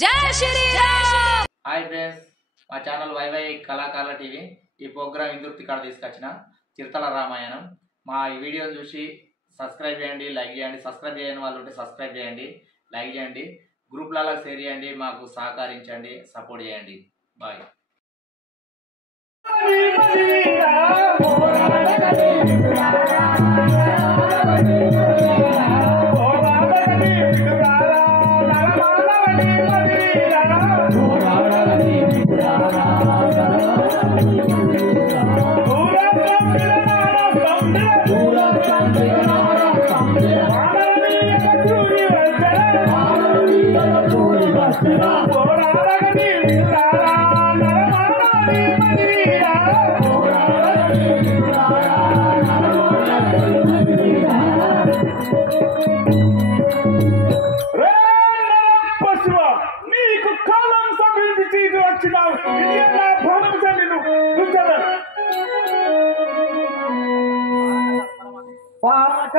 జై Sriram. Hi friends, మా channel YY కళాకారుల టీవీ ఈ ప్రోగ్రామ్ ఇందుర్తి కాడ తీసుకొచ్చిన చిరుతల రామాయణం. మా ఈ వీడియోని చూసి సబ్స్క్రైబ్ చేయండి, లైక్ చేయండి. సబ్స్క్రైబ్ చేయని వాళ్ళు ఉంటే సబ్స్క్రైబ్ చేయండి, లైక్ చేయండి, గ్రూప్లలో షేర్ చేయండి, మాకు సహకరించండి, సపోర్ట్ చేయండి. బాయ్.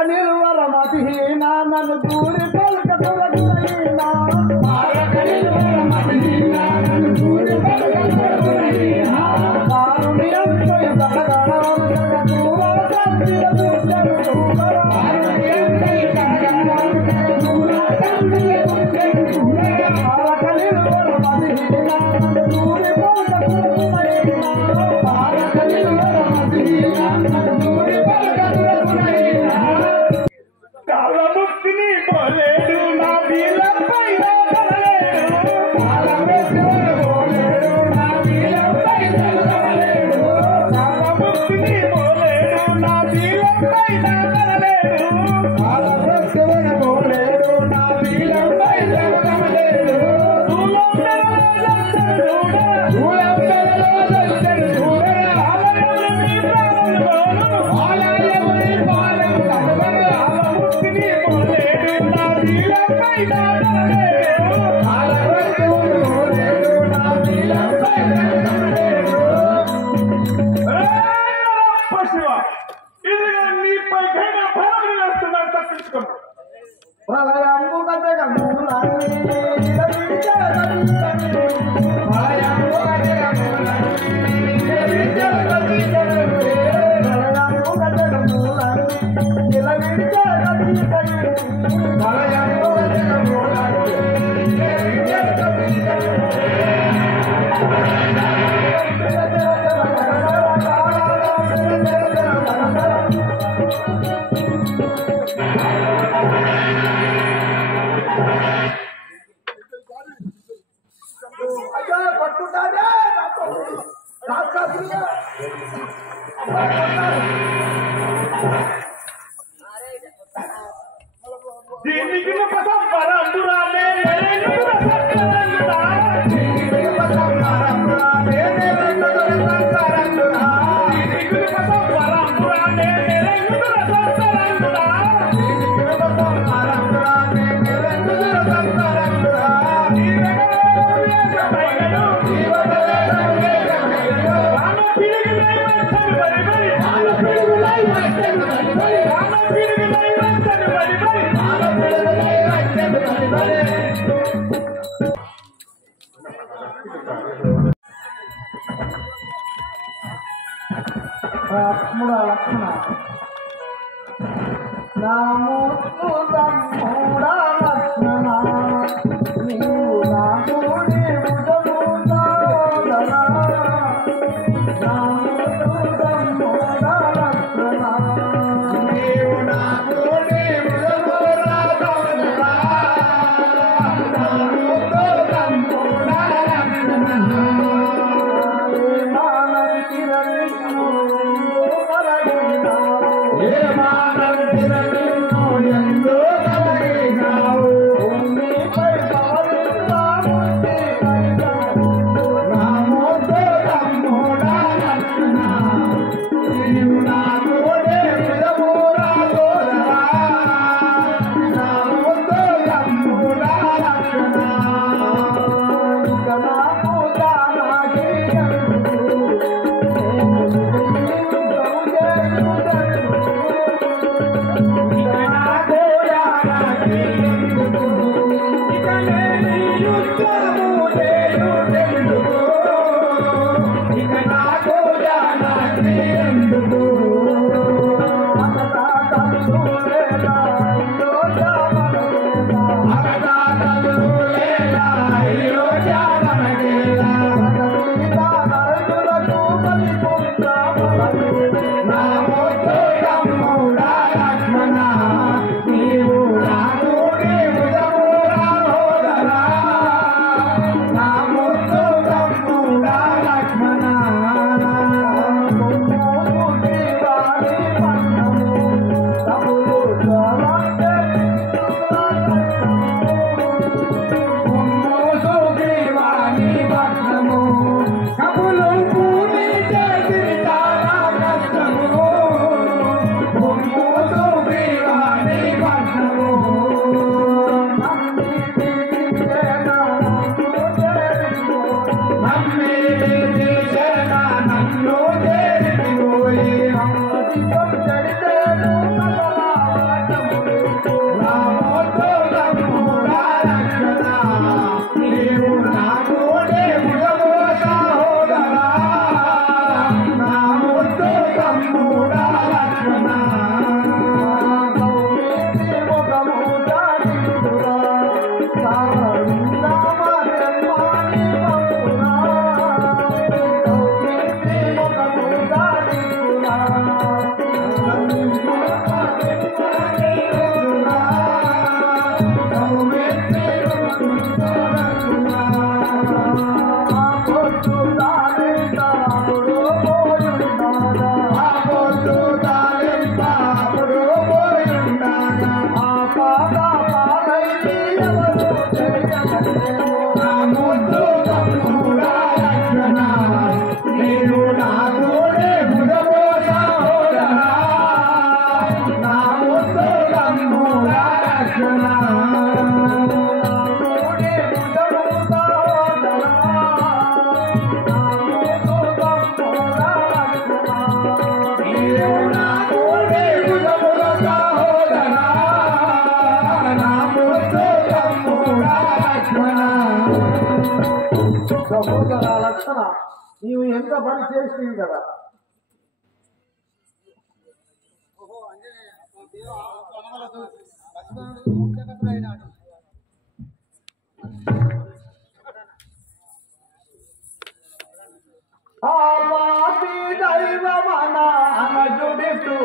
నిలువరమతిహీనా నన్ను దూరి పలుకతులగినా లక్ష్మణ లక్ష్మణ నీవు నా సహోదర లక్షణ నీవు ఎంత పని చేసింది కదా. దైవమన అనుజుడిటు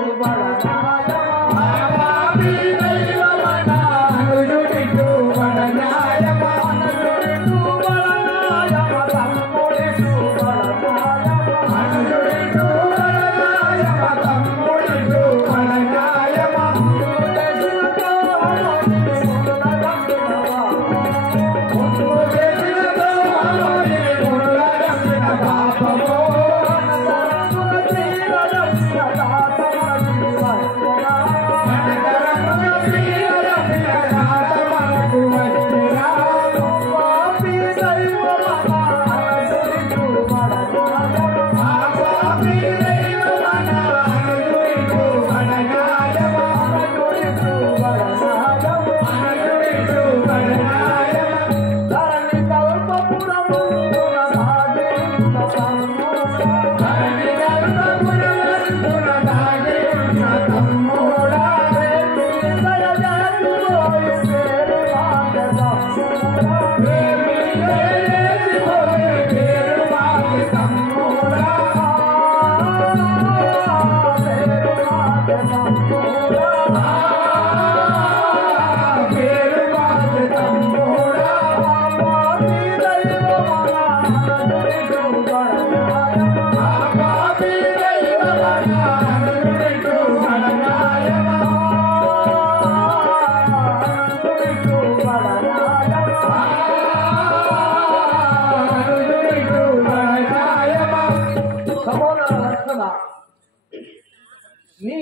నీ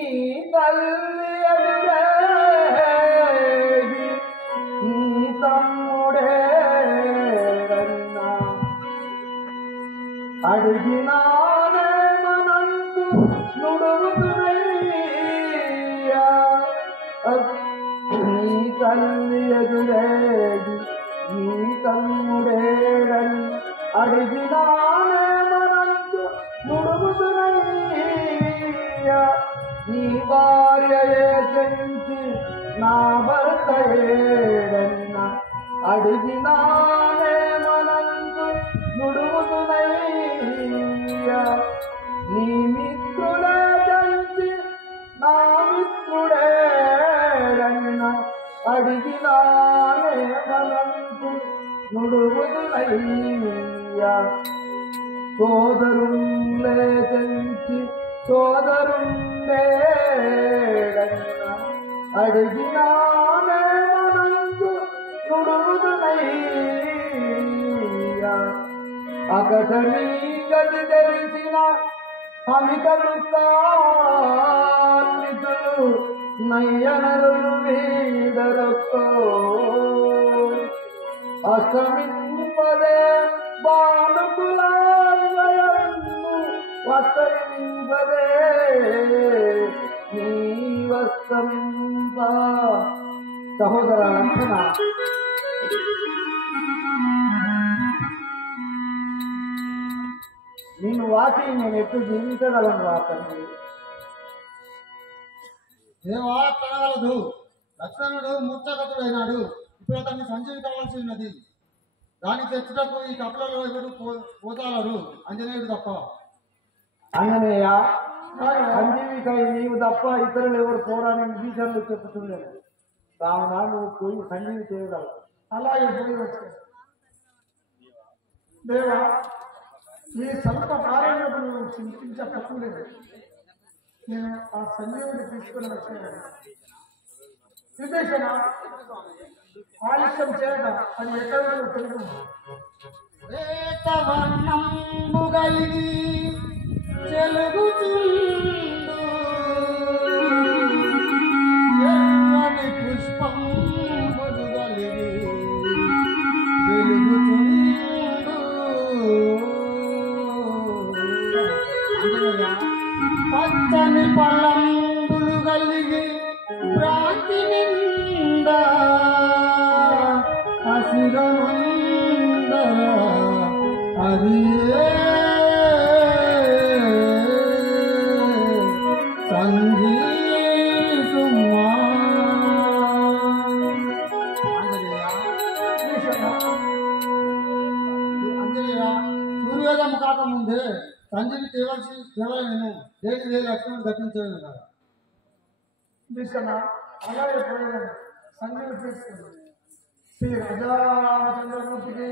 తల్లి నీ తమ్ముడే అడిగినానే మనందు నుడుగుతున్నయ్యా. నీ తల్లి ఎదురేది నీ తమ్ముడేడని అడిగినానే మనందు నుడుగుతున్నయ్యా. నీ భార్యయే చెంచి నా భర్త ఏడన్న అడిగినానే మనందు నుడుగుతున్నయ్యా. నీ మిత్రులే చెంచి నా మిత్రుడేడన్న అడిగినానే మనందు నుడుగుతున్నయ్యా. సోదరుండే చెంచి సోదరుండేడన్న అడిగినానే మనందు నుడుగుతున్నయ్యా. అకట నీ గది తెలిసిన అమితలు కాన్నితులు నయ్యనలు వీడరకో అసమింపదే బాలుకులాన్వయము వసమింపదే నీ వసమింప. సహోదర లక్షణ నేను వాచి నేను ఎప్పుడు జీవించగలను రా తండ్రి. దేవా కనగలదు. లక్ష్మణుడు మూర్ఛాగతుడైనాడు. ఇప్పుడు అతన్ని సంజీవి కావాల్సి ఉన్నది. దాన్ని తెచ్చుటకు ఈ కపలలో ఎవరు పోతారు? ఆంజనేయుడు తప్ప. ఆంజనేయ సంజీవికై నీవు తప్ప ఇతరులు ఎవరు పోరాని విభీషణులు చెప్పుతుండేది. కావున నువ్వు పోయి సంజీవి చేయగలవు. అలాగే పోయి వచ్చాను. దేవా, ఈ స్వల్ప కాలంలో నువ్వు చింతించలేదు. నేను ఆ సంజీవుని తీసుకుని వచ్చాను. విభీషణ ఆలస్యం చేయక అది ఎక్కడ తెలుగు పుష్పం పచ్చని పళ్ళంబులు కలిగి భ్రాంతి నిండా హసిరమందర అది సంగీసుమా సూర్యోదయం కాకముందే సంజీవి తేవాలి నేను దేని వేలు లక్ష్మణుడు దక్కించలేదు కదా. విభీషణ అలాగే పోయాను. సంజీవి తీసుకుని శ్రీ రాజాచంద్రమూర్తికి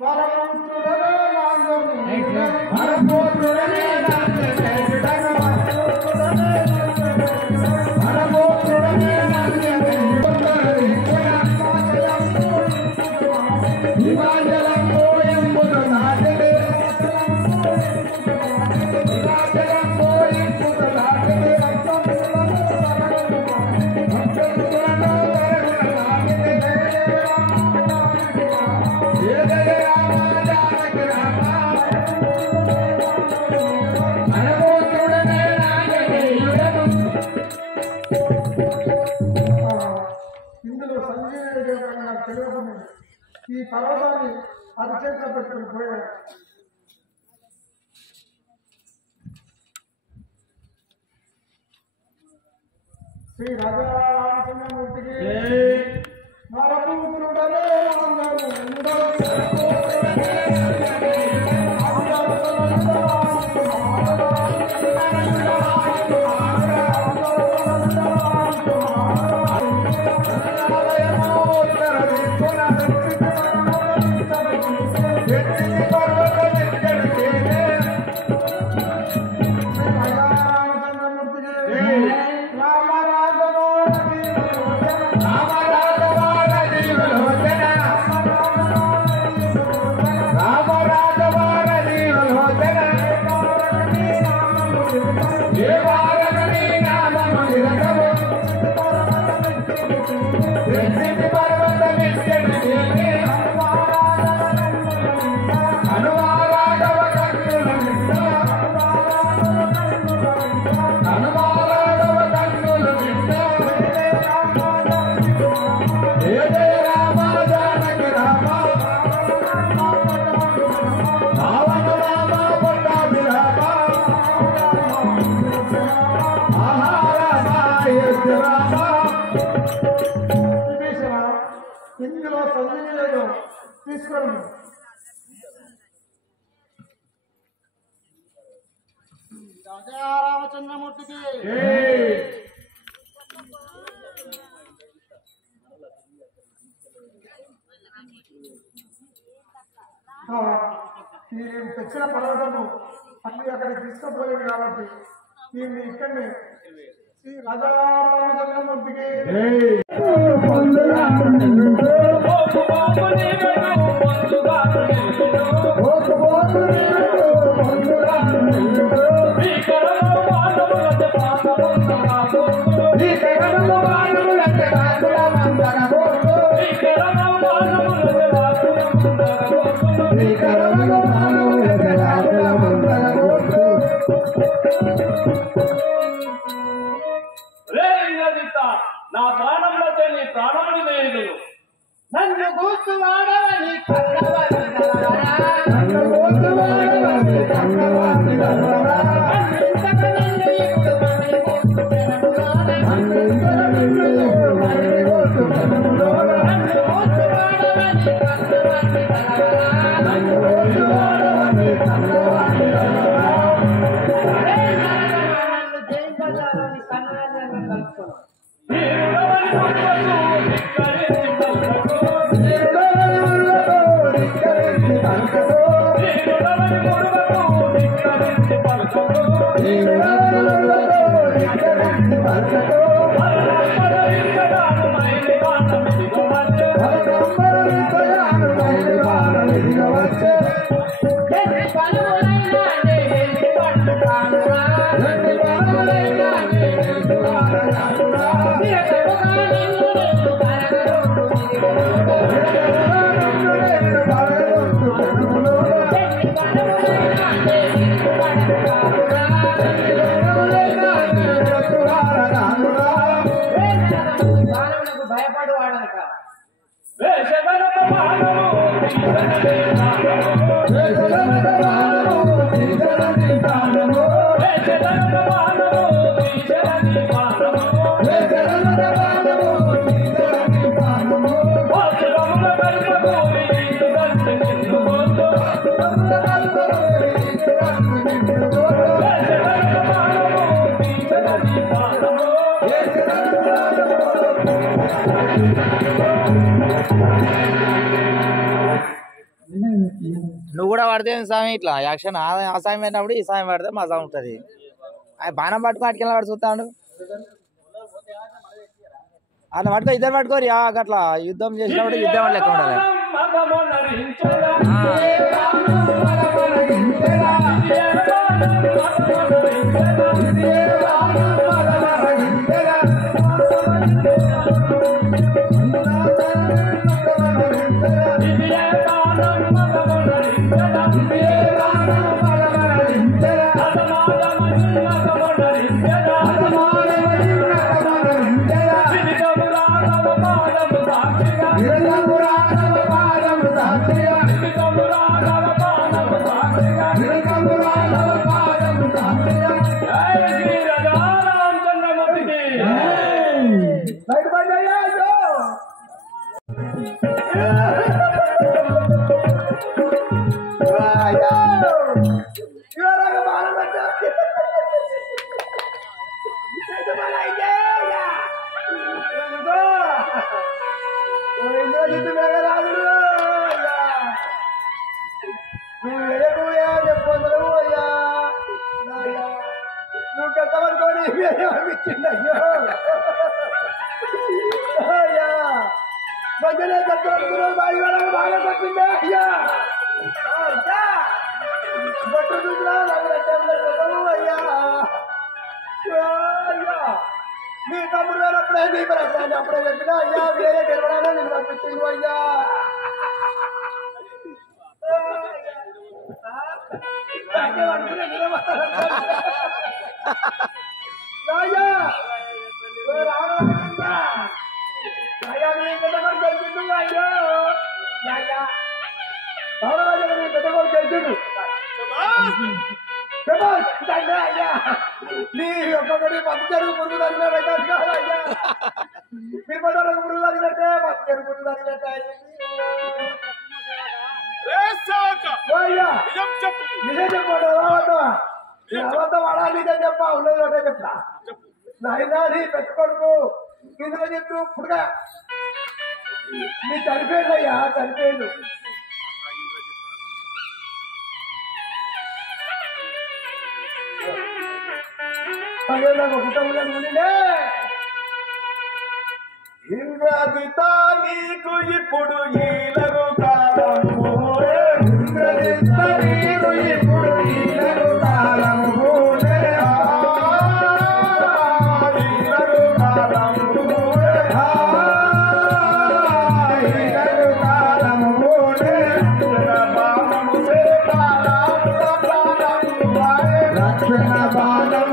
పరమపుత్రుడనే ఇందులో సంజీవి నాకు తెలియకుండా ఈ పర్వతాన్ని అరిచేత పెట్టుకుని పోయాడు. శ్రీ రాజాచంద్రమూర్తికి నరపుత్రుడనే ఇందులో సంజీవి తీసుకోండి. రాజారామచంద్రమూర్తికి నేను తెచ్చిన పర్వతము అన్ని అక్కడికి తీసుకుపోలేదు కాబట్టి నేను ఇక్కడనే శ్రీ రాజారామచంద్రమూర్తికి నా ప్రాణంలో నీ ప్రాణముని వేయదు. నన్ను కూర్చువాడవని కన్నవాడి నన్ను కూర్చువాడవని కన్నవాడి నన్ను నువ్వు కూడా పడితే స్వామి ఇట్లా యాక్షన్ ఆ సాయం పెట్టినప్పుడు ఈ సాయం పడితే మా సాయం ఉంటుంది. బాణం పట్టుకుని అటుకెళ్ళి వాడు చూస్తాడు. అన్న పట్టుకో, ఇద్దరు పట్టుకోరు అట్లా యుద్ధం చేసినప్పుడు యుద్ధం లెక్క ఉండాలి. మీ తమ్ముడు వేరప్పుడే మీ ప్రశ్న అప్పుడే చెప్పినా అయ్యా వేరే గెలవడాలో నేను పంపిస్తుంది అయ్యా. నీ ఒక్కొక్కటి పత్తి చెరుకు పురుగు తగినట్టు కాదయ్యా. మీరు పడ్డానికి పురుగు తగినట్టే పత్తి చెరుకు పురుగు తగినట్టే నిజం చెప్పండి. అబద్ధం అలా నిజం చెప్పా ఉండేది చెప్తా. నాయనాది పెద్ద కొడుకు ఇందులో చెప్తూ పుడుగా నీ చనిపోయిందయ్యా, చనిపోయిండు. నాకు పుట్టముండే ఇంద్రజిత నీకు ఇప్పుడు ఈలగు కాలము, ఇంద్రజిత నీకు ఇప్పుడు ఈలగు కాలము, ఈలగు కాలము, ఈలగు కాలము, రక్షణ బాణం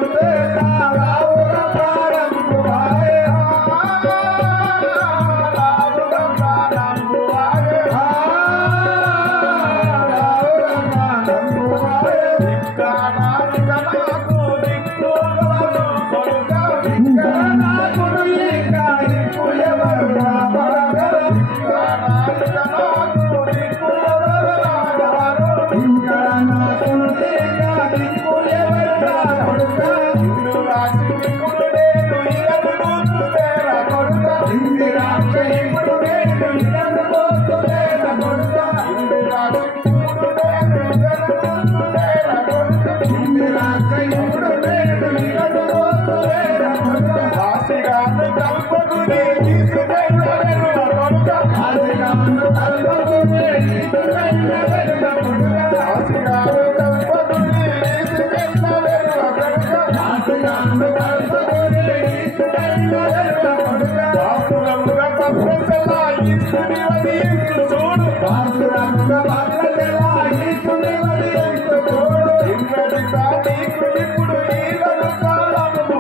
బాసురముగా పక్కలా ఈశ్వరి వదిలించు చూడు బాసురముగా పక్కలా ఈశ్వరి వదిలించు చూడు ఇంద్రజితా నీకు ఇప్పుడు ఈలను కాలము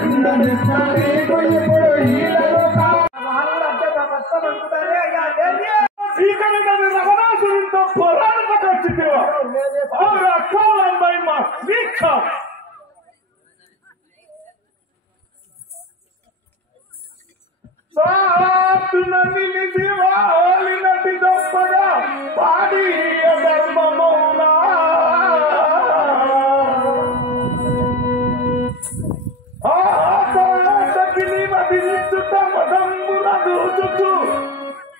ఇంద్రజితా నీకు ఇప్పుడు ఈలను మహానుడు అంటే మా కష్టం అనుకుంటారే అయ్యా దేవి శ్రీకరణ రమణాసురుడితో పోరాడక వచ్చితివా మహిమ వీక్ష సాతునని నిలివాలినటి గొప్పగా పాడి ధర్మమౌనా ఆటకిని వదిలించుట మదంబున దూచుతూ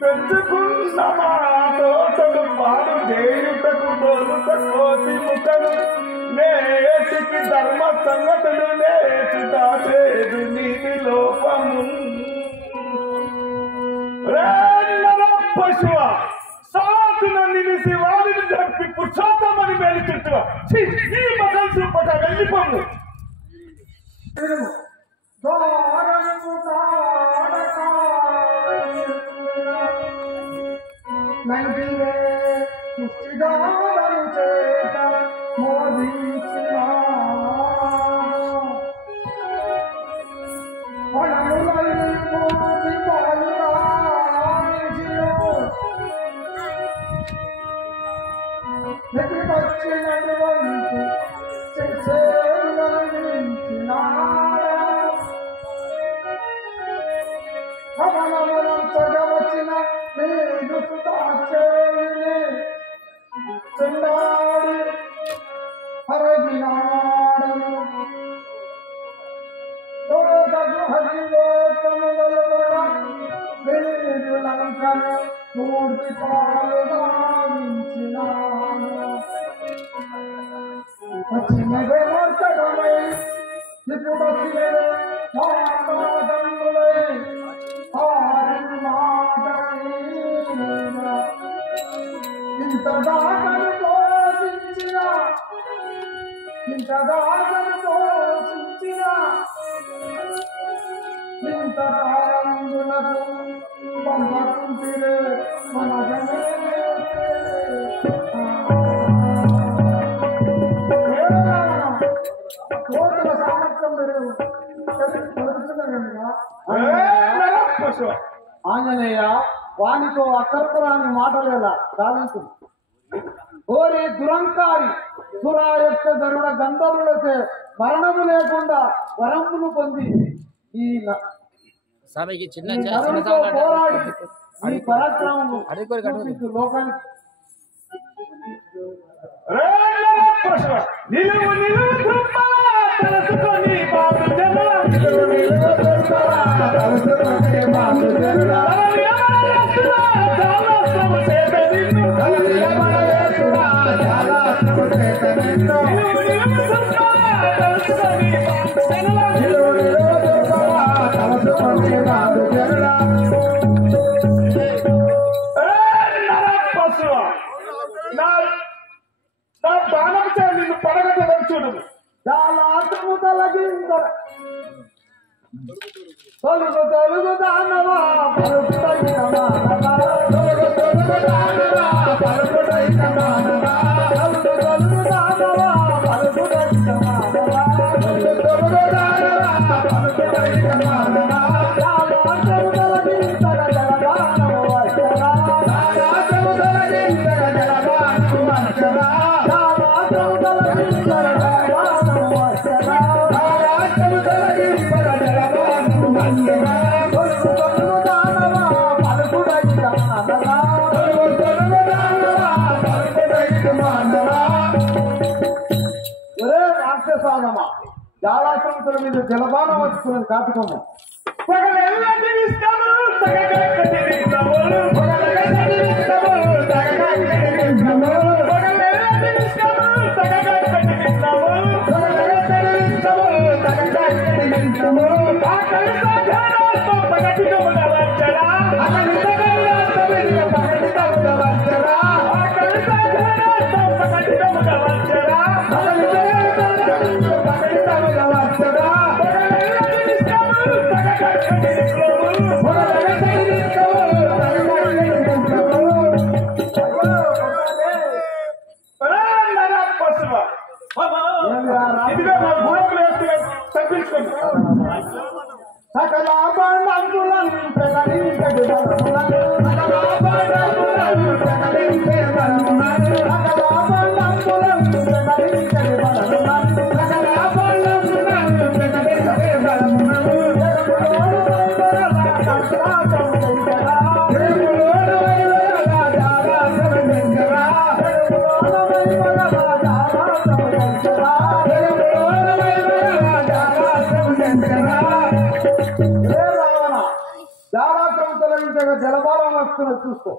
పెంచుకున్న మా తోటలు పాడు చేయుటకు బోలుట కోసి ముఖలు నేటికి ధర్మ సంగతులు నేర్చుట లేదు నీటి లోపము పశువ సాతున నిలిసి వారిని జరిపి పురుషోత్తమని మేలుచుట్టువ ఈ మగలు చూపక వెళ్ళిపోము నందివే పుష్టిగాలను చేత మోదించిన పడములై మోది పాలురాజియు నెతికొచ్చినటువంటి చేసేవరించిన అవనమునంతగా వచ్చిన నీదు సుతాచేవిని చెండాడి హరగినాడను తోడగు హరిలోకముగలువరా వీరు లంకను పూర్తి పాలు గావించినాను వచ్చినదే వర్తకమై ఇప్పుడు వచ్చినదే మాటములై ఇంతదాకను పోషించిన ఇంతకాలందునకు పంపకుంటిరే మన కోతుల సామర్థ్యం పెరుగుతున్నా ఆంజనేయ వానితో అక్కరపురాని మాటలేలా సాధించు ఓరే దురంకారి సురాయత్త గరుడ గంధర్వులచే మరణము లేకుండా వరమును పొంది ఈ స్వామికి చిన్న నరునితో పోరాడి ఈ పరాక్రమము చూపించు లోకానికి నిలువు నిలువు తెలుసుకొని బాబు నా బాణం చే నిన్ను పడగొట్టదలుచుడు చాలా ఆత్మ తొలగింద తొలుగు తొలుగు దానవా పలుకుతైన మానవా తొలుగు తొలుగు దానవా పలుకుతైన మానవా తొలుగు తొలుగు దానవా పలుకుతైన మానవా తొలుగు తొలుగు దానవా పలుకుతైన మానవా చాలా ఆత్మ తొలగింద జలదానవ వచ్చరా చాలా ఆత్మ తొలగింద జలదానవ వచ్చరా చాలా ఆత్మ తొలగింద జలదానవ వచ్చరా చాలా ఆత్మ తొలగింద జలదానవ వచ్చరా తొలుగు తొలుగు దానవా పలుకుతైన మానవా తొలుగు తొలుగు దానవా పలుకుతైన మానవా ఒరే రాక్షసానమా జాలాశ్రమతుల మీద జలపానం వచ్చుకున్నది కాటుకోము పగలెల్లటి ఇష్టము తగగక్కటి ఇష్టము పగలెల్లటి ఇష్టము తగగక్కటి ఇష్టము పగలెల్లటి ఇష్టము తగగక్కటి ఇష్టము పగలెల్లటి ఇష్టము తగగక్కటి ఇష్టము ఆకలి సాధనతో పగటికముల వచ్చరా ఆకలి సాధనతో పగటికముల వచ్చరా ఆకలి సాధనతో పగటికముల వచ్చరా ఆకలి సాధనతో పగటికముల వచ్చరా పగలెల్లటి ఇష్టము జలపాలం వస్తున్న చూసుకో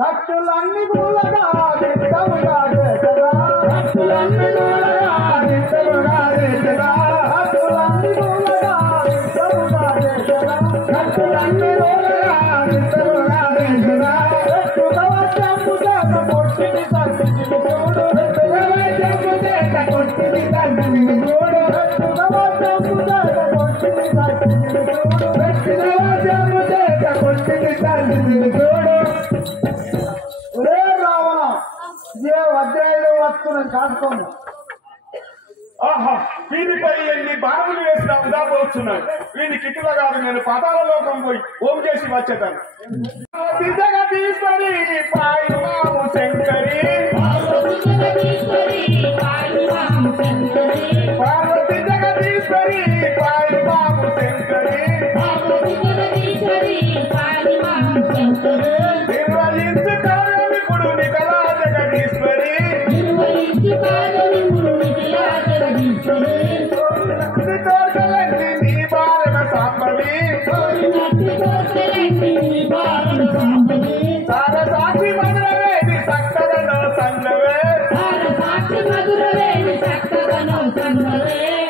భక్తులన్నీ పూలగా నిత్యముగా చేసరా భక్తులన్నీ పూలగా నిత్యముగా చేసరా భక్తులన్నీ పూలగా నిత్యముగా చేసరా భక్తులన్నీ పూలగా నిత్యముగా చేసరా భక్తులవచ్చము చేత కొట్టిని తండ్రిని చూడు భక్తులవచ్చము చేత కొట్టిని తండ్రిని చూడు భక్తులవచ్చము చేత కొట్టిని తండ్రిని చూడు భక్తులవచ్చము చేత కొట్టిని తండ్రిని చూడు వజ్రాయుడు వస్తున్నాను కాదుకోండి. ఆహా వీరిపై ఎన్ని బాణములు వేసిన వృధా పోతున్నాడు. వీని కిట్టుగా కాదు, నేను పాతాళ లోకం పోయి ఓం చేసి వచ్చేతాను. జగదీశ్వరి పాయుమాము శంకరి పార్వతి జగదీశ్వరి పాయుమాము శంకరి నిర్వహించు కార్యమిప్పుడు నికలా జగదీశ్వరి తోటలన్నీ నీ బారణ సాంబవి సారసాక్షి మధురవేది సక్కదనో సంగవే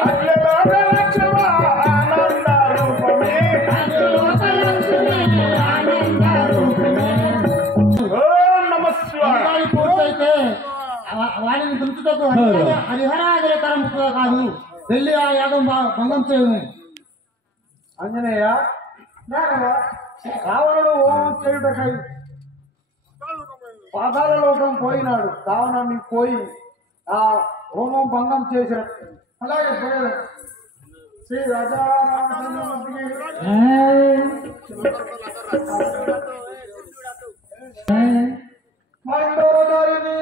అట్ల లోక లక్ష్మ ఆనంద రూపమే ఓం నమః శివాయ. పూర్తయితే వారిని దుంచుటకు హరిహరాదరకరం కాదు, వెళ్ళి ఆ యాగం భంగం చేయను. అంజనేయ రావణుడు ఓం చేయుటకై పాతాళ లోకం పోయినాడు. రావణుడిని పోయి ఆ హోమం భంగం చేసినట్టు అలాగే పోయాడు. శ్రీ రాజారామచంద్రమూర్తికి మండోదరిని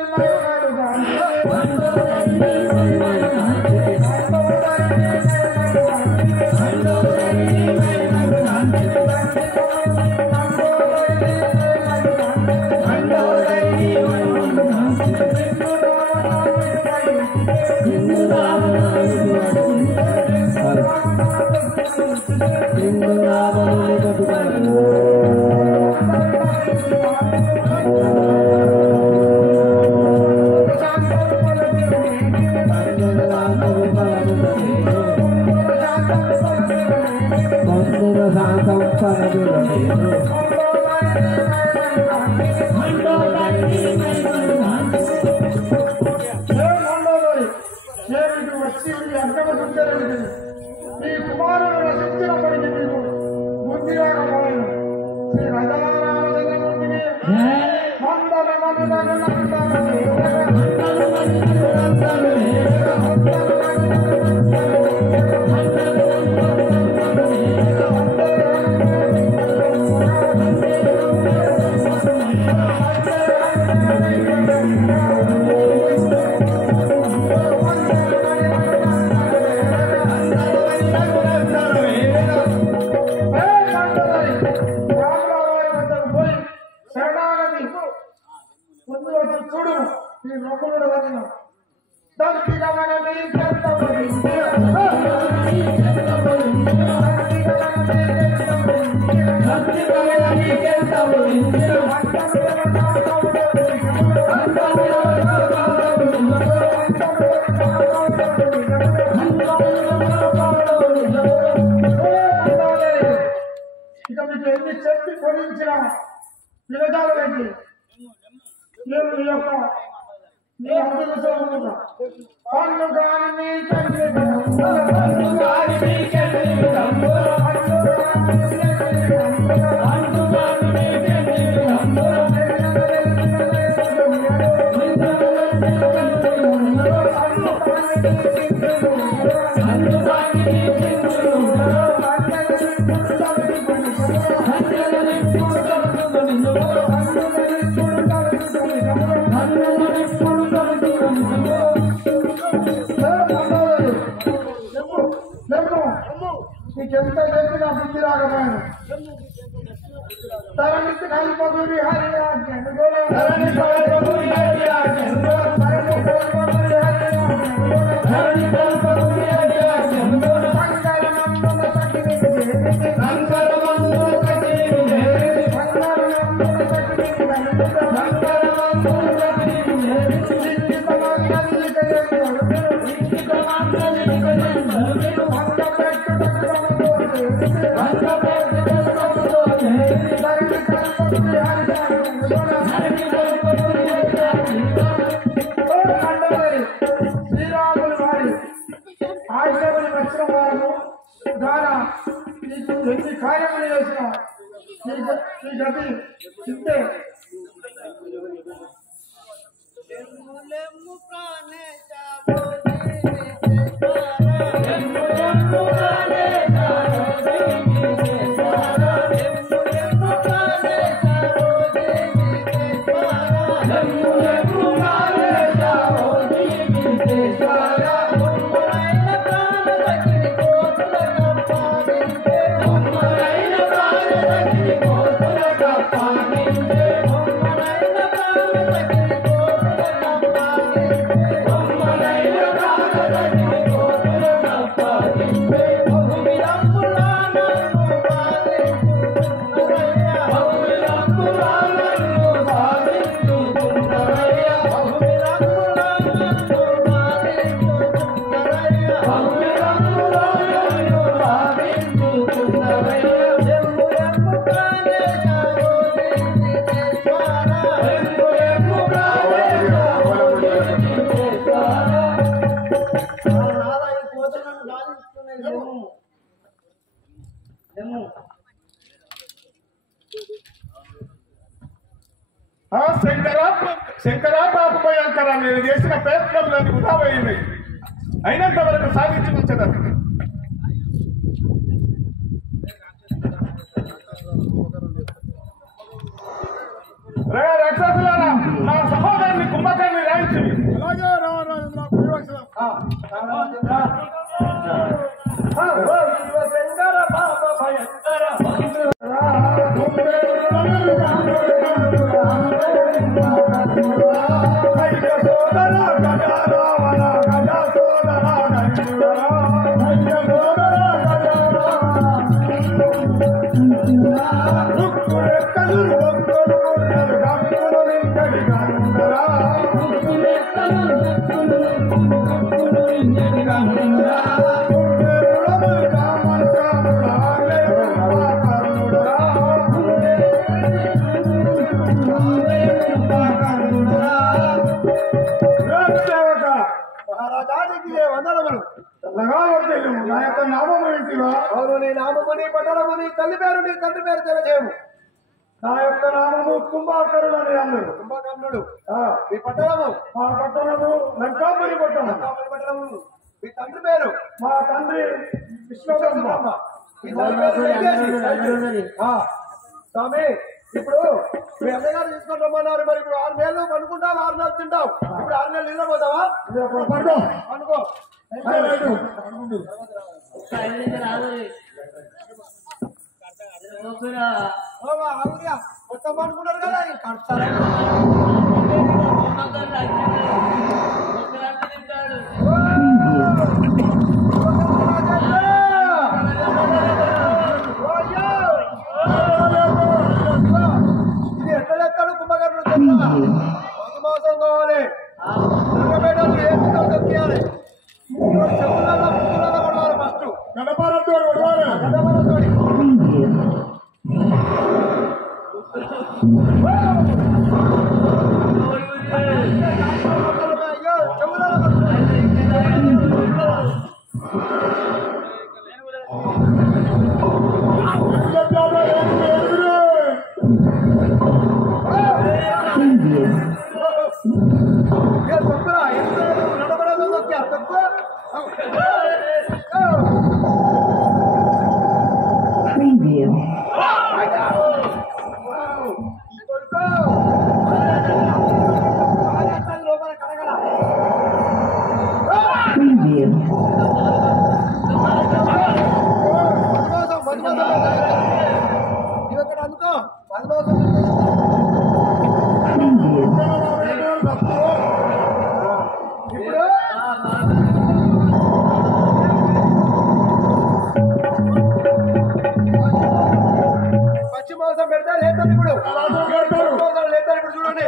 వచ్చి అంతమవుతుంది. నీ కుమారుడు రచించినప్పటికీ నీకు ముందుగా పోయాను. శ్రీ రాజారామచంద్రమూర్తికి పోయి నొప్పులు తగిన దానికి ఇక మీకు ఎన్ని చెప్పి పొడించిన వినదాలకి నేను ఈ యొక్క నీ హద్దులతో ఉన్నా పన్ను కాని నీ తండ్రి నీకెంత చెప్పి నా బుద్ధి రాకపోయాను తరణికి కలిపి హరి శ్రీరాములు వారి ఆశ్రమని వచ్చిన వారు ద్వారా నీకు ఎన్ని కార్యములు చేసిన నీ గతి ఇంతే శంకరా పాపపై అంకరా నేను చేసిన ప్రయత్నంలోని వృధా పోయింది అయినంత వరకు సాధించి ఉంచదు రాక్షసులారా నా సహోదరుని కుంభకర్ణి రాయించింది నా యొక్క నామము ఏంటివా? అవును, నీ నామముని పట్టణముని తల్లి పేరు నీ తండ్రి పేరు తెలియజేయము. నా యొక్క నామము కుంభకర్ణుడు అని అన్నారు. కుంభకర్ణుడు మీ పట్టణము? మా పట్టణము లంకాపురి పట్టణం. పట్టణము. మీ తండ్రి పేరు? మా తండ్రి విశ్వకర్మ. స్వామి, ఇప్పుడు మీ అన్నగారు తీసుకొని రమ్మన్నారు. మరి ఇప్పుడు 6 నెలలు పనుకుంటావు, 6 నెలలు తింటావు. ఇప్పుడు 6 నెలలు నిద్రపోతావా? అనుకో మొత్తం పడుకున్నారు కదా. ఇది ఎక్కడ ఎక్కడ కుంభకర్ణుడు తెలుసా? మోసం కావాలి తొక్కియాలి చెప్పులలో ముక్కులలో కొడవాలి ఫస్ట్ గడపలతో కొడవాలి. గడపలతోటి. అయ్యో చెవులలో తొక్కురా నడపడలో తొక్కారు తొక్కు లోపల కడగల ఇది ఒకటి అనుకో ఇప్పుడు పచ్చి మాంసం పెడతా లేతాను ఇప్పుడు మాంసం లేతాను ఇప్పుడు చూడండి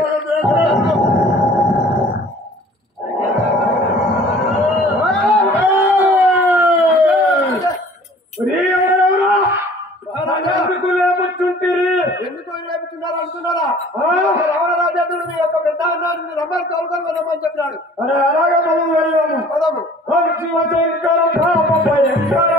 ఎందుకు రేపుతున్నారు అనుకున్నారా రావణ రాజేంద్రుడు మీ యొక్క పెద్ద అన్నాడు రమ్మని తోలుకొని రమ్మని చెప్పినాడు అరే అలాగే మనం వెళ్ళాము. పదము ఓం శివశంకర పాప భయంకర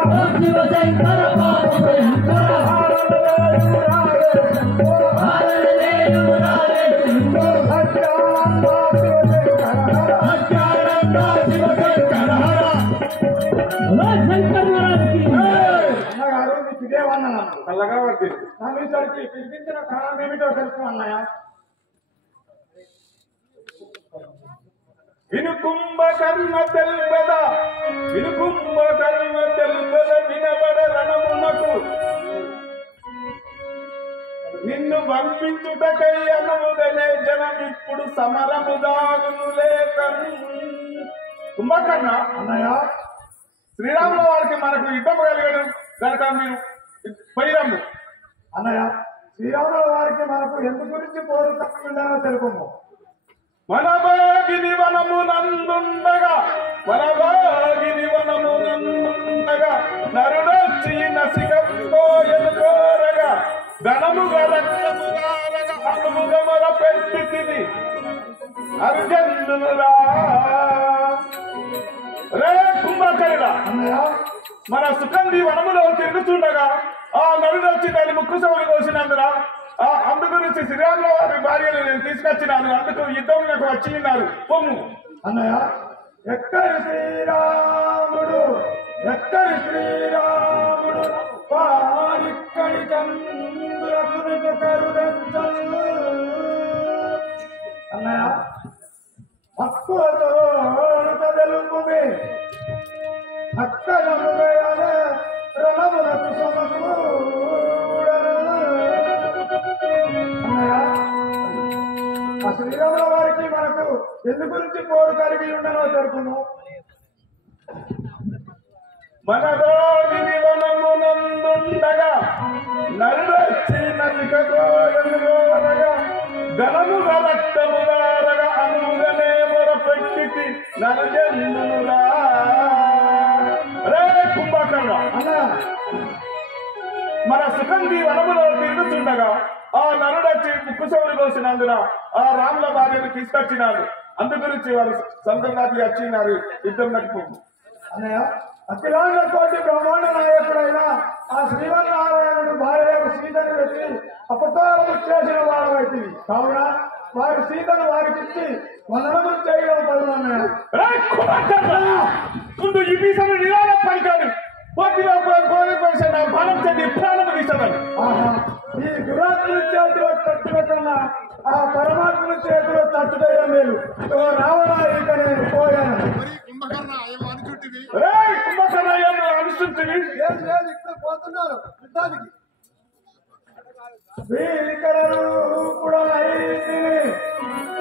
అన్నగారు మీకు ఇదేమన్నా చల్లగా పడుతుంది నా మీసరికి పిలిపించిన కారణం ఏమిటో తెలుసు అన్నయ్య. వినుకుంభకర్ణ తెల్పద వినుకుంభకర్ణ తెల్పద వినబడ రణమునకు నిన్ను పంపించుటకై అనుముదనే జనమిప్పుడు సమరము దాగును లేకను. కుంభకర్ణ అన్నయ్య శ్రీరాముల వారికి మనకు యుద్ధం కలిగడం కనుక మీరు పైరము అన్నయ్య శ్రీరాముల వారికి మనకు ఎందు గురించి పోరు తప్పకుండా తెలుపము వనభోగిని వనమునందుండగా నరుడొచ్చి నసికంతో ఎదుగోరగా ధనముగా రక్తముగారగా అనుముగా మొర పెట్టి అర్జునురా రే కుంభకర్ణ మన సుగంధి వనములో తిరుగుతుండగా ఆ నరుడొచ్చి దాని ముక్కు సౌలు కోసినందున అందు గురించి శ్రీరాముల వారి భార్యను నేను తీసుకొచ్చినాను. అందుకు యుద్ధంలోకి వచ్చి ఉన్నారు. పొమ్ము అన్నయ్య ఎక్కడి శ్రీరాముడు వాడిక్కడి చంద్రులకు కరుదంచల్లు అన్నయ్య మక్కువతో తెలుపుమే అక్కడమునే రణమునకు సమకూడను అన్నయ్య ఆ శ్రీరాముల వారికి మనకు ఎందు గురించి పోరు కలిగి ఉండనో తెలుపును మనరోగిని వనమునందుండగా నరుడొచ్చి నసికగోరగా ధనముగా రక్తముగారగా అనుముగనే మొర పెట్టి నరజన్నురా రే కుంభకర్ణ మన సుగంధి వనములో తిరుగుతుండగా ఆ నరుడొచ్చి ముక్కు సౌలు కోసినందున ఆ రాముల భార్యను తీసుకొచ్చినారు. అందు గురించి వారు సంతంగాకి వచ్చినారు. యుద్ధం నడిపోము అన్నయ్య అఖిలాండ కోటి బ్రహ్మాండ నాయకుడైన ఆ శ్రీమన్నారాయణుడు భార్యకు సీతను పెట్టి అపకారము చేసిన వాడవైతే కావున వారి సీతను వారికిచ్చి వందనములు చేయడం పదులు అన్నయ్య ముందు ఈ పీసను నిరాళ పలికాడు. పోటీలో బాణం చెంది ప్రాణము తీసాడు. ఈ దురాత్మల చేతిలో తట్టుకున్న ఆ పరమాత్మల చేతిలో తట్టుదయ్యా మేలు రావడా ఇక నేను పోయాను కుంభకర్ణ అనుసరించి లేదు ఇప్పుడు పోతున్నాను యుద్ధానికి భీకరూపుడనైతిని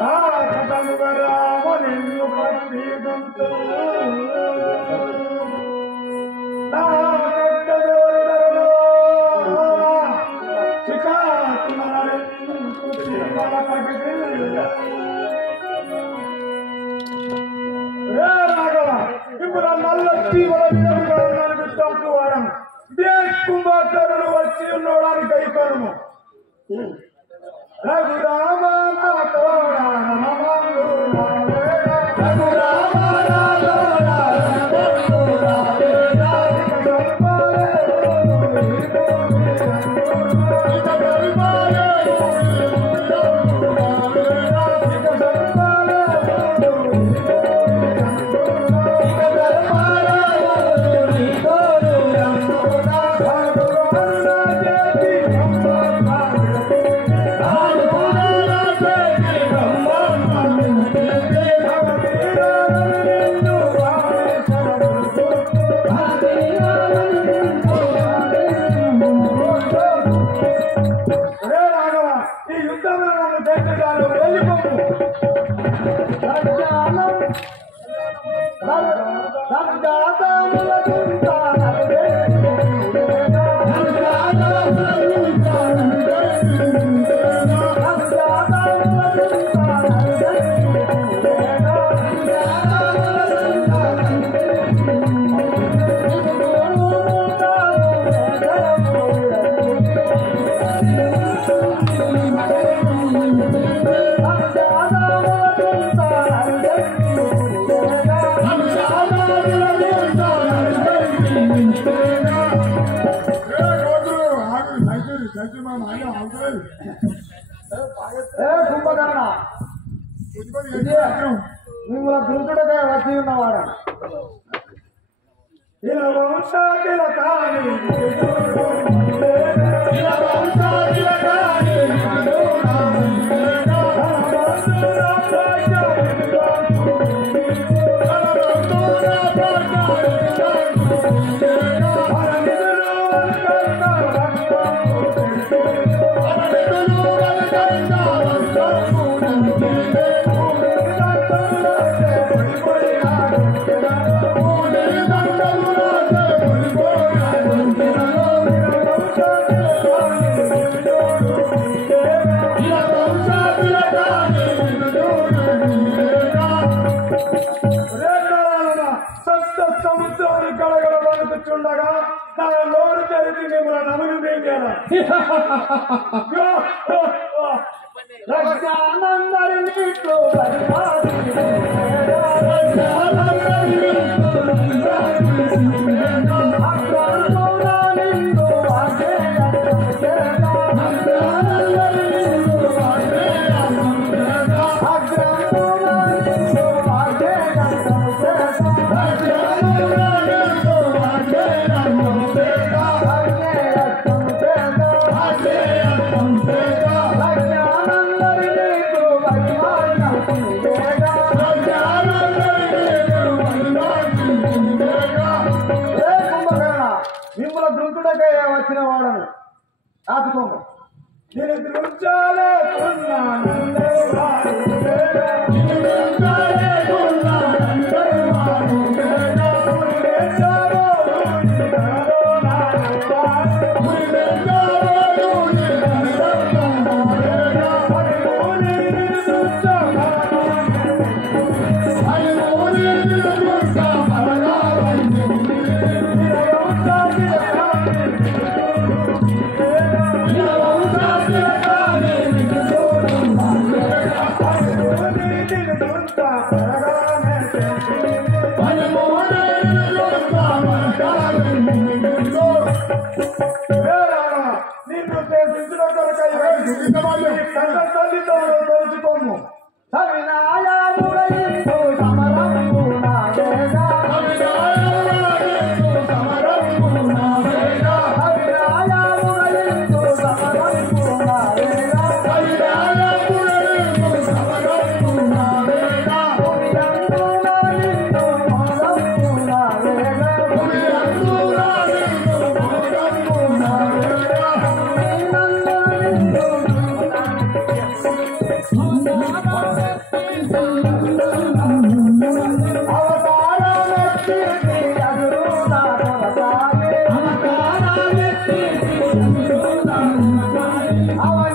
ఆ కథను ఇప్పుడు నల్ల వాడం కుంభకరుడు వచ్చి ఉన్నవాడానికి అయిపోను రఘురామ కుంభకర్ణ మిమ్మల్ని దుర్గుడగా వచ్చి ఉన్నవాడు ఇలా వంశాకిల కాని సముద్రాన్ని కడగల బతుకుచుండగా నా నోరు తెరిచి మిమ్మల్ని నమలు వేయాలా రక్షానందరి నీట్లు మిమ్మల్ని దృంకుడగా వచ్చిన వాడను ఆదుకోమ నేను దృంచాలే నిన్ను ప్రేమించడం తల్లితో తెలుసుకోము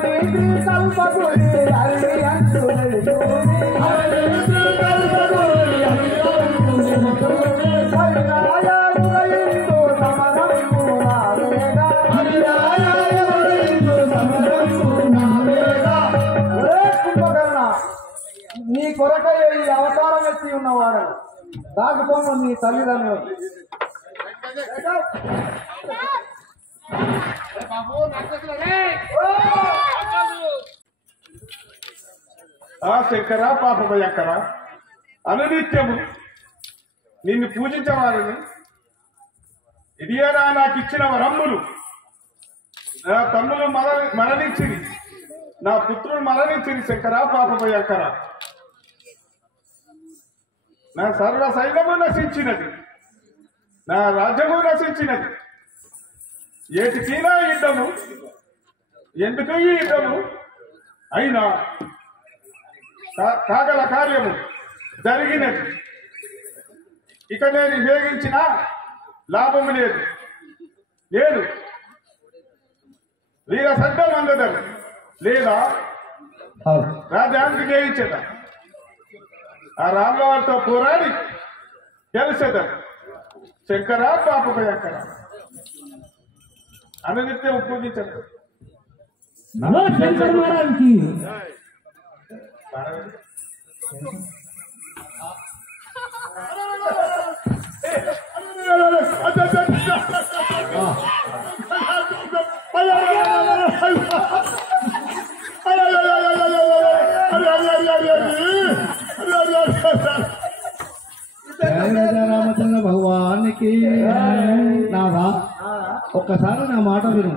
అవినీతి కల్పకుడి అరివి అంటున్నది చూడి అవినీతి కల్పకుడి అరివి అంటున్నది చూడి అవినాయకుడైందు సమరము నావేగా అవినాయకుడైందు సమరము నావేగా ఒరే కుంభకర్ణ నీ కొరకై ఈ అవతారం ఎత్తి ఉన్నవాడు దాకపోను నీ తల్లిదండ్రులు ఆ శంకర పాప భయంకర అనునిత్యము నిన్ను పూజించవాలని ఇదియరా నాకు ఇచ్చిన వరమ్ములు నా తమ్ములు మరణించింది నా పుత్రుడు మరణించింది శంకర పాప భయంకర నా సర్వ సైన్యము నశించినది నా రాజ్యము నశించినది ఏటికీనా యుద్ధము ఎందుకు ఈ యుద్ధము అయినా కాగల కార్యము జరిగినది ఇక నేను వేగించిన లాభము లేదు లేదు వీర సడ్డం అందదరు లేదా రాజ్యానికి జయించదా ఆ రామవారితో పోరాడి గెలిచేదా శంకర పాప భయంకర అనునిత్యం పూజించదు శంకర్ మహారాజ్కి రామచంద్ర భగవానికి నాదా ఒక్కసారి నా మాట విను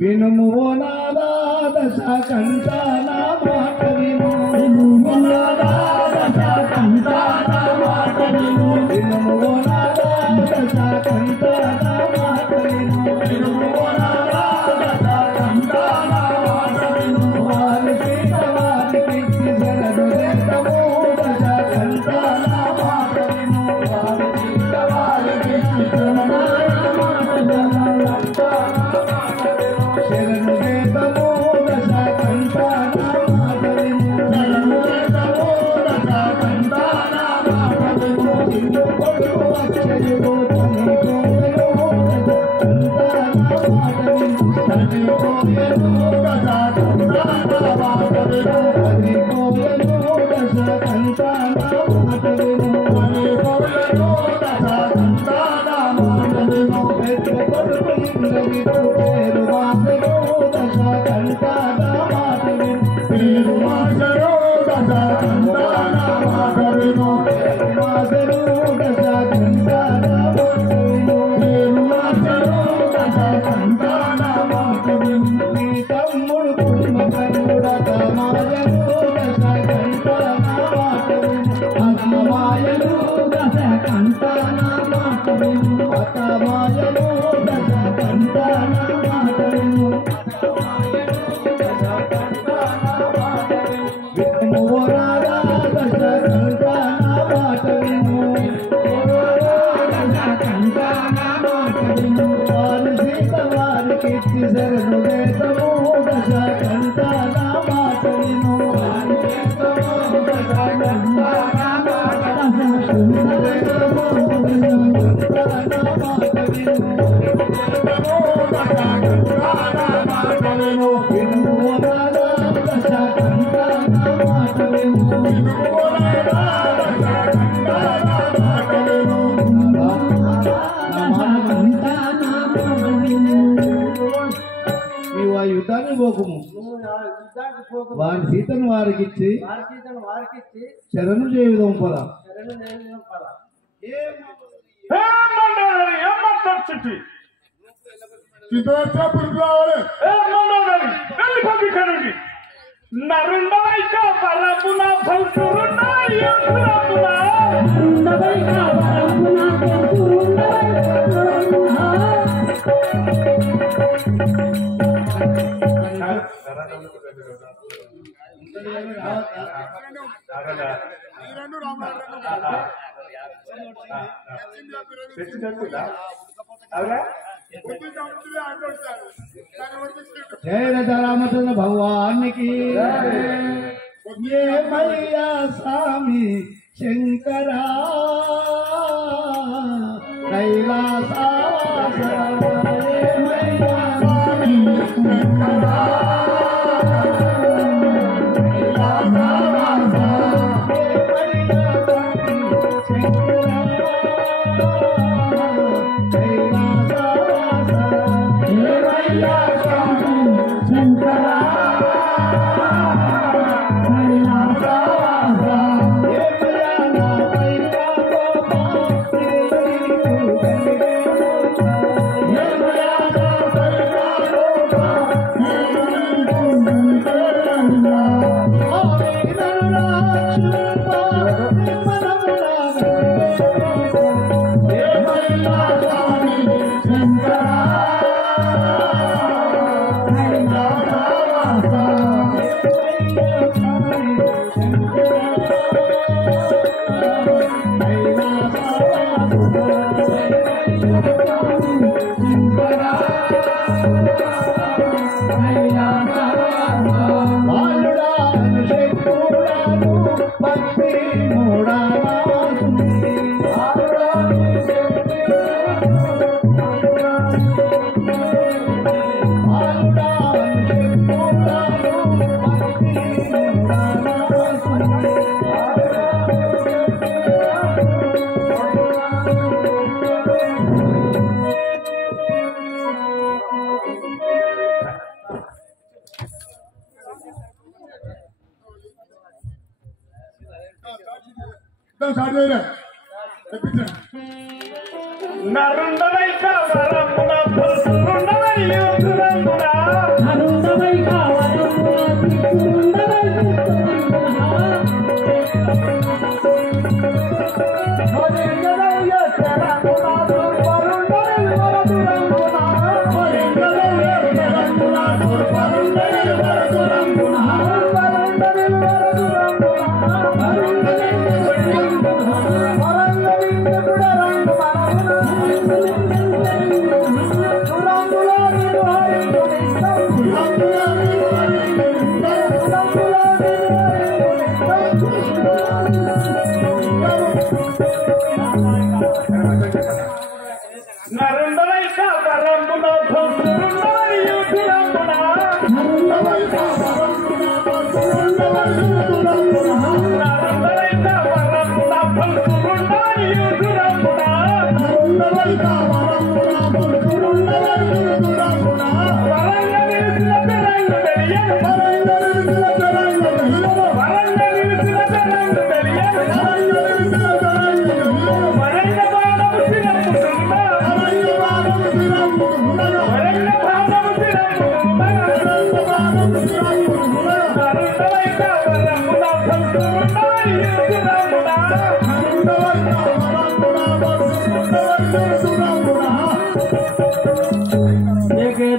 వినుము ఓ నాదా దశ కంట నా మాట విను వినుము నాదా దశ కంట నా మాట విను వినుము ఓ నాదా దశ కంట నా మాట విను వినుము ఓ నాదా దశ కంట నా మాట విను వారికి శరణు దేశము దశ కంట నా మాట విను వారికి శరణు దేశము దశ కంట నా మాట విను శరణు దేశము దశ కంట నా మాట విను హిందూ కొడుకు అక్షయుడు తని కోయలు దశ కంట నా మాట విను తని కోయలు దశ కంట నా మాట విను తని కోయలు దశ కంట నా మాట విను తని కోయలు దశ కంట నా మాట విను పెద్ద కొడుకు ఇంద్రజిత్తు పేరు వాసరు దశ కంట నా మాట విను పేరు వాసరు దశ కంట నా మాట విను పేరు వాసరు దశ కంట నా మాట విను పేరు వాసరు దశ కంట నా మాట విను నీ తమ్ముడు కుటుంబకరుడ మాయలు దశ కంట నా మాట విను అతమాయలు దశ కంట నా మాట విను అతమాయలు దశ కంట నా మాట విను వినుము ఓ రాధా దశ కంట నా మాట విను దశ కంట నా మాట విను వారి సీత వారికి శరణు దేశము దశ కంట నా మాట విను వారి దేశము దశ కంట నా మాట విను దేశము దశ కంట నా మాట విను వినుము ఓ రాధా దశ కంట నా మాట విను వినుము ఓ రాధా దశ కంట నా మాట విను నీవు ఆ యుద్ధాన్ని పోకుము వారి సీతను వారికిచ్చి శరణు చేయుదాం పదా నరుండవైక పరపున जय राजा रामचंद्र भगवान की ये मैया स्वामी शंकरा कैलास मैया स्वामी शंकरा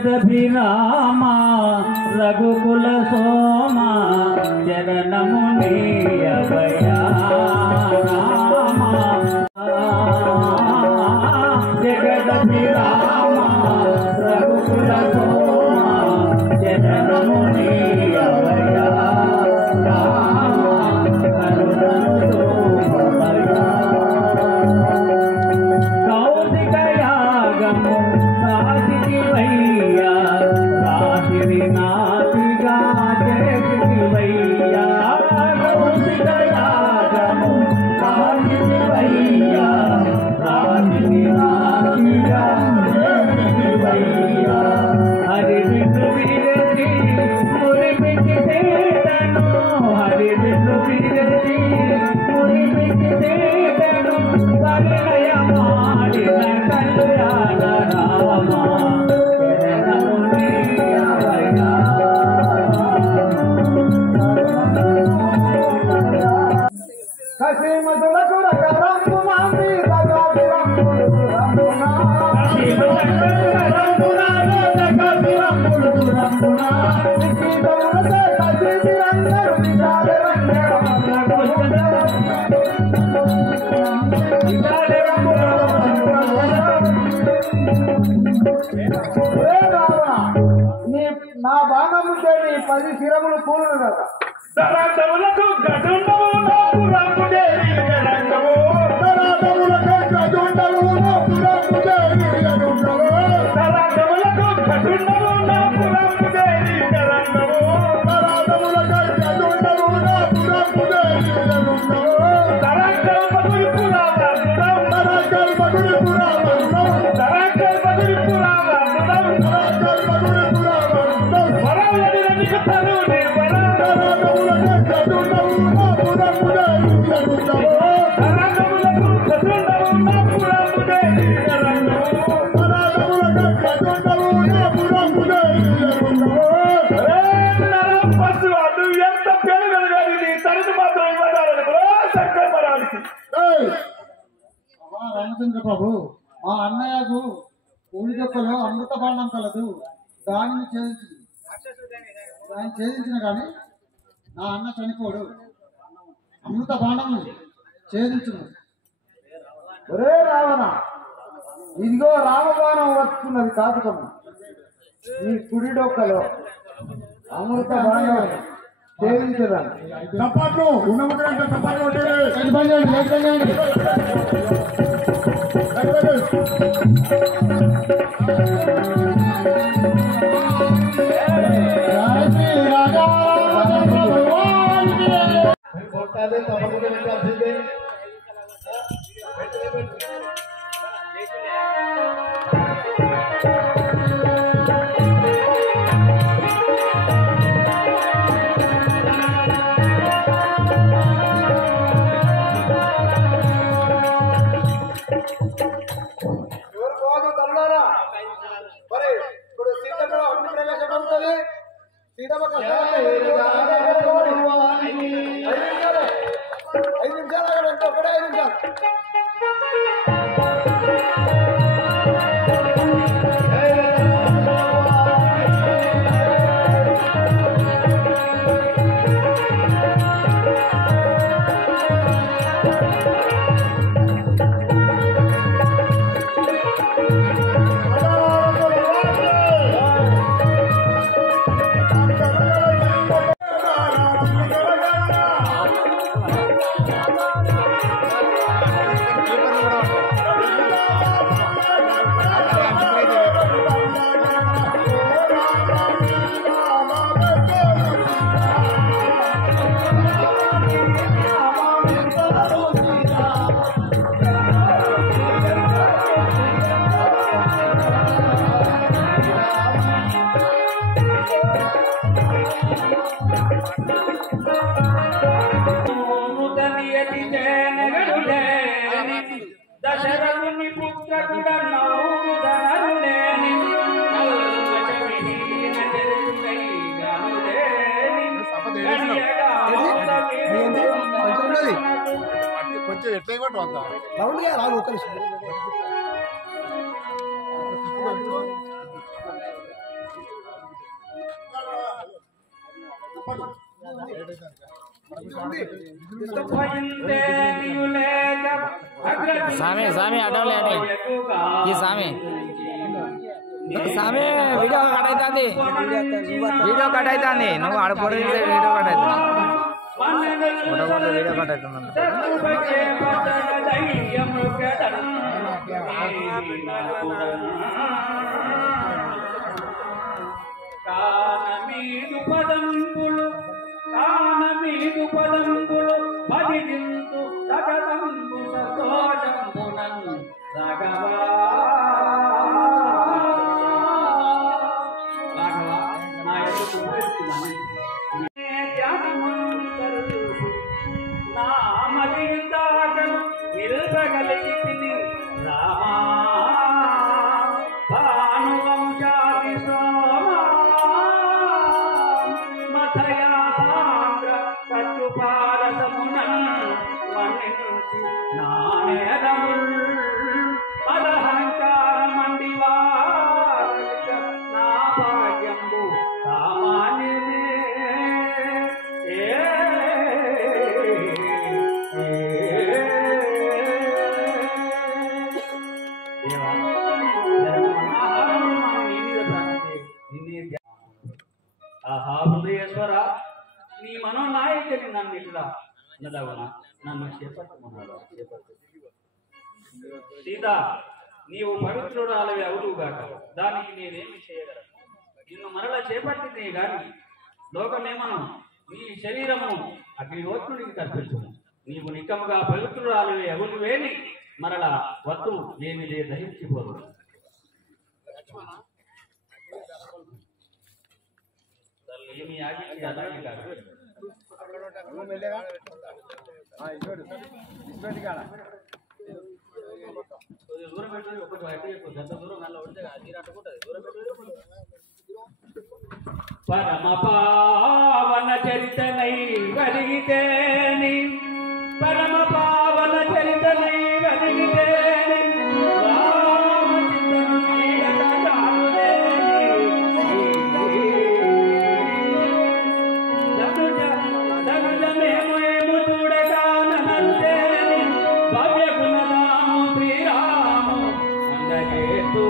जगदभिरामा रघुकुल सोमा चरणमुनि अभया जगदभिरामा रघुकुल सोमा चरणमुनि अभया कौशिकयागमु साधिति भैया नाथिगा जयति भैया कौशिकयागमु साधिति भैया नाथिगा जयति भैया हरि विष्णु विरति मुरि बिच देतनु हरि विष्णु विरति मुरि बिच देतनु कलय माडिन कल्याण रामा ఏ రావణ నీ నా బాణం ఉంటే నీ 10 శిరములు పూలను కదా తరాతములకు గదుండవు నాకు రాముడేరి గరంగము తరాతములకు గదుండవు నాకు రాముడేరి గరంగము తరాతములకు గదుండవు నాకు రాముడేరి గరంగము తరాతములకు గదుండవు నాకు రాముడేరి గరంగము తరాకల్ పగులి పురావరుణం తరాకల్ పగులి పురావరుణం తరాకల్ పగులి పురావరుణం తరాకల్ పగులి పురావరుణం వరవడి రనికి తరుణి వర తరాతములకు గదుండవు నాకు రాముడేరి గరంగము తరాతములకు గదుండవు నాకు రాముడేరి గరంగము తరాతములకు గదుండవు నాకు రాముడేరి గరంగము నరం పశు అటు ఎంత పేరు కానీ నీ తరచు మాత్రం ఇవ్వడానికి సంకల్పరానికి రామచంద్ర ప్రభు మా అన్నయ్యకు ఊడిదొక్కలో అమృత బాణం కలదు దానిని ఛేదించిన కానీ నా అన్న చనిపోడు అమృత బాణం ఛేదించును ఒరే రావణ ఇదిగో రామబాణం వస్తున్నది కాదుకమ్మ నీ కుడి డొక్కలో అమృత బాణం ఛేదించదాన్ని చప్పట్లు ఉన్నముద్రంటే చప్పట్లు కొట్టేది కొట్టాలి తప్పకుండా పెట్టాల్సిందే ఎవరు పోదు తల్లులారా మరి ఇప్పుడు సీతమ్మ అగ్ని ప్రవేశం అవుతుంది సీతమ్మ ఐదు నిమిషాలు అంటే ఒకటే 5 నిమిషాలు దశరథుని పుత్రకుడన్నౌ కొంచెం ఎట్లా ఇవ్వండి అంత రౌండ్గా రాదు ఒక నిమిషం సామి సామి అడవలే అడే ఈ సామి సామి వీడియో కట్ అవుతుంది వీడియో కట్ అవుతుంది నువ్వు ఆడపోతే వీడియో కట్ అవుతుంది ఫోటో వీడియో కట్ అవుతుంది కానమీదు పదంబులు కానమీదు పదంబులు పదింతు సగతంబు సంతోషంబునన్ రాఘవా రాఘవా నా యొక్క నామలిందాటను నిల్పగలిగి తిని రామా భానువంశాది సోమా మథయాసాంద్ర కట్టుపారసమునన్ మన్నించి నానేరముల్ పదహంకారమండివా నా భాగ్యంబు సామాన్యమే ఆహా హృదయేశ్వర నీ మనోనాయకుని నన్ను ఇట్లా నదవన నన్ను చేపట్టమన్నాడు. సీత నీవు పవిత్రురాలవి అవుదుగాక, దానికి నేనేమి చేయగలను? నిన్ను మరలా చేపట్టింది గాని లోకమేమను నీ శరీరమును అగ్నిహోత్రుడికి తర్పించును. నీవు నిక్కముగా పవిత్రురాలవి అవునువేని మరలా వత్తు ఏమి లే దహించిపోదు. ఏమి ఆగించి అలాగే కాదు. దూరం పెట్టి ఒకటి ఎంత దూరం అలా ఉంటే అట్టుకుంటుంది. దూరం పెట్టి పరమ పావన చరితనై కలిగితేని, పరమ పావన చరితనై కలిగితేని, ధనుజమేమేము చూడగా నన్నేని భవ్య గుణరాము శ్రీరాము అందజేతూ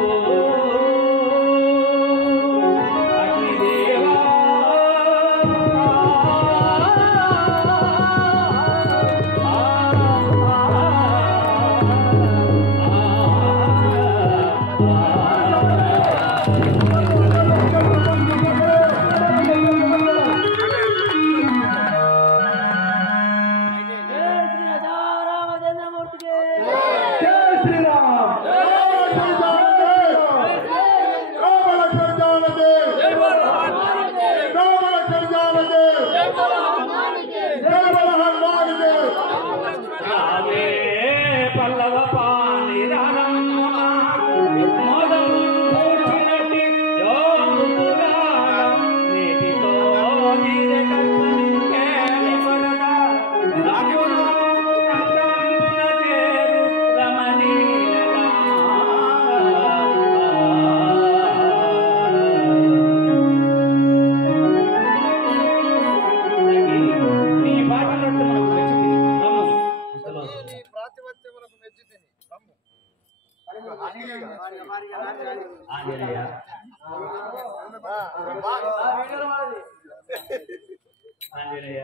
పల్లవ పాని మోదం కూర్చున్నట్టి యోగురాలం నీటితో నీరే కష్టనికేమి కొరత రాజును సంతాంబున చేరు రమణీయలా. నీ పాటలట్టు మనకు ఆంజనేయ ఆంజనేయ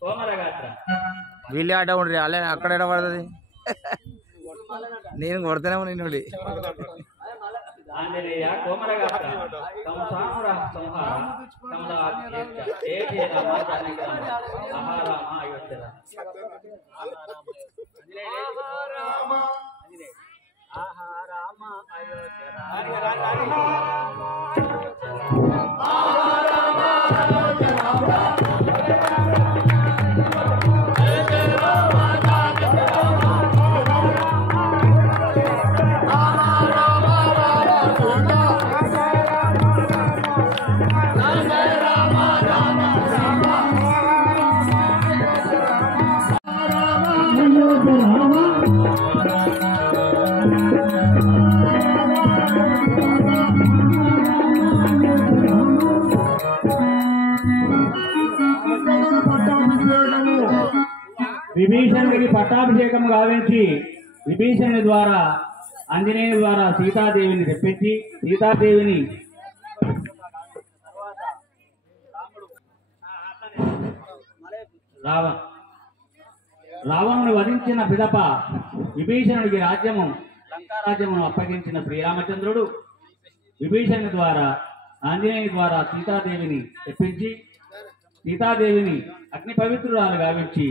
కోమరగాత్ర వీళ్ళే ఆట ఉండ్రి అలా అక్కడ ఎడ పడుతుంది. నేను కొడతానేమో నిన్ను. ఆంజనేయ కోమరగాత్ర సంహార కమల ఏ రామ జానకి రామ మహారామ అయోధ్య విభీషణుడికి పట్టాభిషేకం గావించి విభీషణుని ద్వారా ఆంజనేయుని ద్వారా సీతాదేవిని తెప్పించి సీతాదేవిని రావణుని వధించిన పిదప విభీషణుడికి రాజ్యము లంకారాజ్యమును అప్పగించిన శ్రీరామచంద్రుడు విభీషణుని ద్వారా ఆంజనేయుని ద్వారా సీతాదేవిని తెప్పించి సీతాదేవిని అగ్ని పవిత్రురాలు గావించి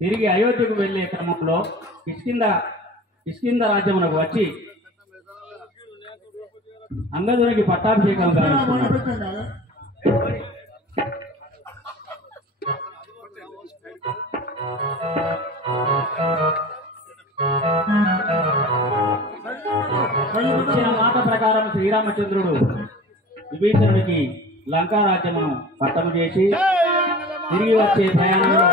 తిరిగి అయోధ్యకు వెళ్లే క్రమంలో కిష్కింద రాజ్యమునకు వచ్చి అంగదునికి పట్టాభిషేకం గావించుకున్నాడు. ఇచ్చిన మాట ప్రకారం శ్రీరామచంద్రుడు విభీషణుడికి లంకా రాజ్యమును పట్టము చేసి తిరిగి వచ్చే ప్రయాణంలో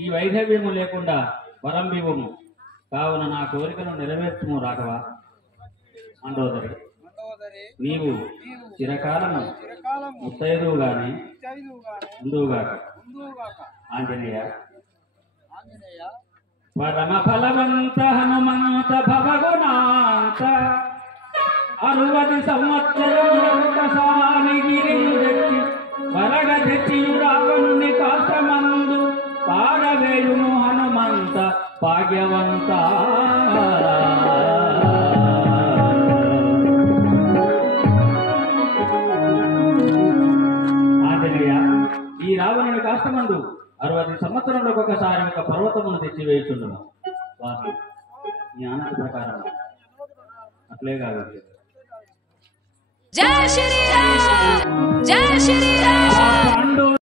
ఈ వైధవ్యము లేకుండా వరం వివము. కావున నా కోరికను నెరవేర్చుము రాఘవ. మండోదరి, నీవు చిరకాలము ముత్తైదువుగానే ఉందువుగాక. ఆంజనేయ, పరమ ఫలవంత హనుమంత భవగుణాంత 60 సంవత్సరములొకసారి గిరిందెత్తి వరగ తెచ్చియు రావణుని కాష్టమందు పారవేయును హనుమంత భాగ్యవంత. ఆంజనేయ, ఈ రావణుని కాష్టమందు 60 సంవత్సరములకు ఒకసారి ఒక పర్వతమును తెచ్చివేయుచుండును. స్వామి, నీ ఆనంద ప్రకారం అట్లే కాబట్టి జై శ్రీరామ్, జై శ్రీరామ్.